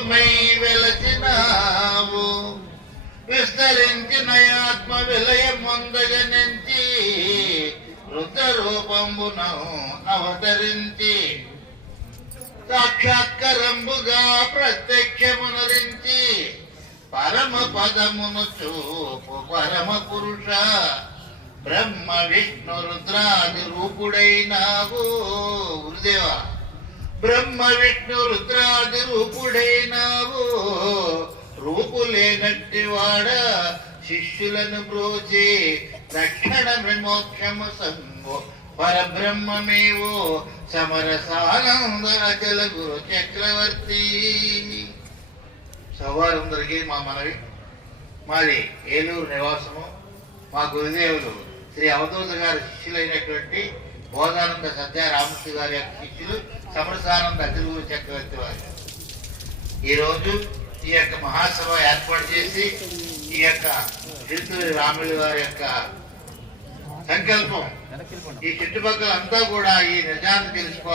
రూపమై వెలసినావు, విస్తరించిన ఆత్మ విలయముందగనించి రుద్ర రూపంబును అవతరించి సాక్షాత్కరంబుగా ప్రత్యక్షమునరించి పరమ పదమును చూపు పరమ పురుష బ్రహ్మ విష్ణు రుద్రాది రూపుడైనావు. గురుదేవ, బ్రహ్మ విష్ణు రుద్రాది రూపుడైనావు. రూపులేనట్టి వాడ శిష్యులను బ్రోచి రక్షణ విమోక్షము సంగో పరబ్రహ్మమేవో సమరసానంద అచల గురు చక్రవర్తి. సవారందరికీ మా మనవి. మాది ఏలూరు నివాసము. మా గురుదేవులు శ్రీ అవధూత గారి శిష్యులైనటువంటి బోధానంద సత్యారామూర్తి గారి యొక్క శిష్యులు సమరసానంద అచల గురు చక్రవర్తి వారు ఈరోజు ఈ యొక్క మహాసభ ఏర్పాటు చేసి ఈ యొక్క తిరుతూరి రాములు గారి యొక్క సంకల్పం ఈ చుట్టుపక్కల అంతా కూడా ఈ నిజాన్ని తెలుసుకోవాలి.